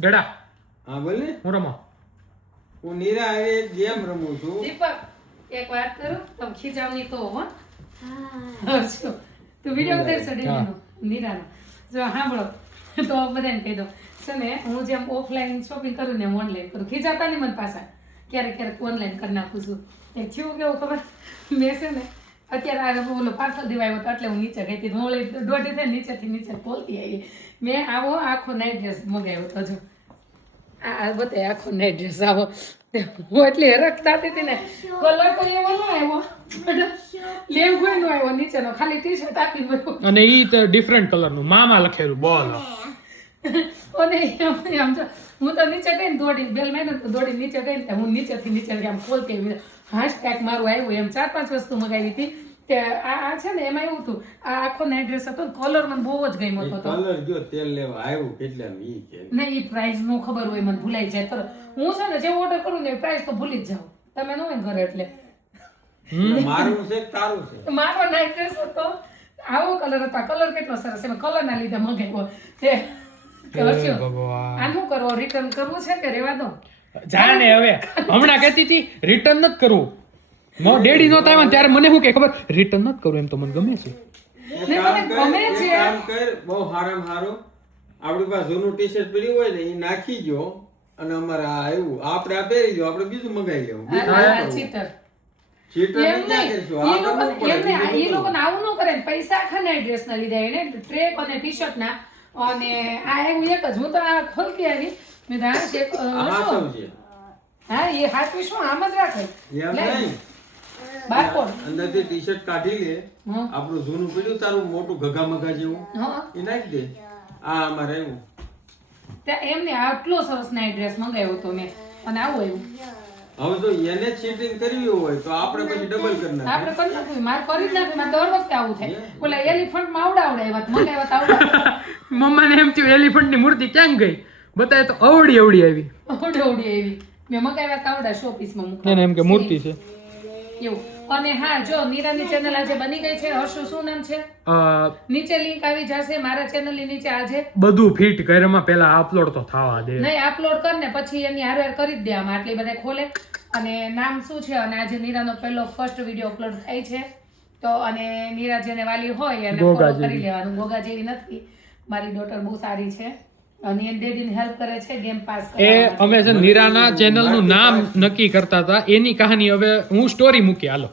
ગડા હા બોલ ને. હું રમો. હું નીરા હારે એક ગેમ રમું છું. દીપક એક વાત કરું તમે ખીજાવની તો હો હર્ષો તું વિડિયો ઉતારશો ડેલીનો નીરાનો જો સાંભળો તો બધાને કહી દઉં છે ને હું જેમ ઓફલાઈન શોપિંગ કરું ને એમ ઓનલાઈન કરું ખીજાતા નહીં મને પાછા ક્યારેક ક્યારેક ઓનલાઈન કરી નાખું છું એ થયું કેવું ખબર મેં છે ને અત્યારે આ ઓલો પાર્સલ દેવા આવ્યો તો એટલે હું નીચે ગઈ હતી હું ઓલી દોઢી થઈ નીચેથી નીચે બોલતી આવી મેં આવો આખો નાઇટ ડ્રેસ મગાવ્યો હતો જો આ બતાય આખો નાઇટ ડ્રેસ આવો હું એટલી હરખતા હતી ને કલર તો એવો ન આવ્યો લેવ કોઈ ન આવ્યો નીચેનો ખાલી ટી શર્ટ આપી બધું અને ઈ તો ડિફરન્ટ કલરનું મામા લખેલું બોલો. અને આમ જો હું તો નીચે ગઈ ને દોડી બેલ મેં તો દોડી નીચે ગઈ ને હું નીચેથી નીચે આમ ખોલતી આવી #, મારું આવ્યું એમ 4-5 વસ્તુ મગાવી હતી તે આ છે ને એમાં એવું હતું આ આખો નાઇટ ડ્રેસ હતો કલર મને બહુ જ ગમ્યો હતો કલર જો તેલ લેવા આવ્યું કેટલાનું ઈ કે નહીં ઈ પ્રાઇસ નો ખબર હોય મને ભૂલાઈ જાય તો હું છે ને જે ઓર્ડર કરું ને પ્રાઇસ તો ભૂલી જ જાઉં તમે ન હોય ઘરે એટલે મારું છે કે તારું છે? મારો નાઇટ ડ્રેસ હતો આવો કલર હતો કલર કેટલો સરસ એમાં કલર ના લીધે મગાવ્યો તે કરશું ભગવાન. આનું કરો રિટર્ન કરવું છે કે રેવા દો જાણે હવે હમણાં કહેતી હતી રિટર્ન નથી કરવું. નો ડેડી નો આવ્યા ત્યારે મને શું કે ખબર રિટર્ન નથી કરવું એમ તો મને ગમે છે. એક નહીં, કામ મને કર, ગમે એક છે. કામ કર, બહુ હારામાં હારું આપણી પાસે જૂનું ટી-શર્ટ પડ્યું હોય ને ઈ નાખી જો અને અમારે આ આવ્યું આપણે આ પહેરી જો આપણે બીજું મંગાવી લેવું. બીજું આ શું ચીટર ચીટર એમ ને ક્યાં નહીં કરશું? આ કરવું પડે, એમને બીજું ઈ શું? લોકોને આવું ન કરે ને પૈસા આખા નાઇટ ડ્રેસ ના લીધા એને ટ્રેક અને ટી-શર્ટ ના અને આ એવું એક જ હું તો આ ખોલતી આવી મેં તો આ શેક આ હાસવ છે. હા એ હાથ શું આમ જ રાખે એમ નહીં. બારકોડ અંદરથી ટી-શર્ટ કાઢી લે હં. આપણું જૂનું પડ્યું તારું મોટું ઘગા મગા જેવું હા એ નાખી દે. આ અમારે આવ્યું. ત્યાં એમને આટલો સરસ નાઇટ ડ્રેસ મંગાવ્યો હતો મેં અને આવું આવ્યું હવે જો એને ચીટિંગ કરવી હોય તો આપણે પછી ડબલ કરી નાખીએ. આપણે કરી નાખ્યું મારે કરી જ નાખ્યું મારે દર વખતે આવું થાય ઓલા એલિફન્ટ માં આવડાવડાવ્યા મંગાવ્યા તો આવડાવ્યા મમ્માને એમ થયું એલિફન્ટ ની મૂર્તિ ક્યાં ગઈ બતાય તો અવડી અવડી આવી. આવડી એવી મેં મંગાવ્યા તો આવડા શો પીસ માં મૂકવા એને એમ કે મૂર્તિ છે. એવું અને હા જો નીરાની ચેનલ આજે બની ગઈ છે હર્ષુ શું નામ છે નીચે લિંક આવી જશે મારા ચેનલ ની નીચે આજે બધું ફિટ ઘરમાં પેલા અપલોડ તો થવા દે. નહીં અપલોડ કર ને પછી એની હારવાર કરી જ દે આમાં આટલી બધા ખોલે અને નામ શું છે અને આજે નીરાનો પહેલો ફર્સ્ટ વિડીયો અપલોડ થાય છે તો અને નીરા જેને વાલી હોય એને ગોગા ફોલો કરી જેવી. લેવાનું ગોગા જેવી નથી મારી ડોટર બહુ સારી છે અને એની ડેડીને હેલ્પ કરે છે ગેમ પાસ એ અમે છે નીરાના ચેનલ નું નામ નક્કી કરતા હતા એની કહાની હવે હું સ્ટોરી મૂકી હાલો.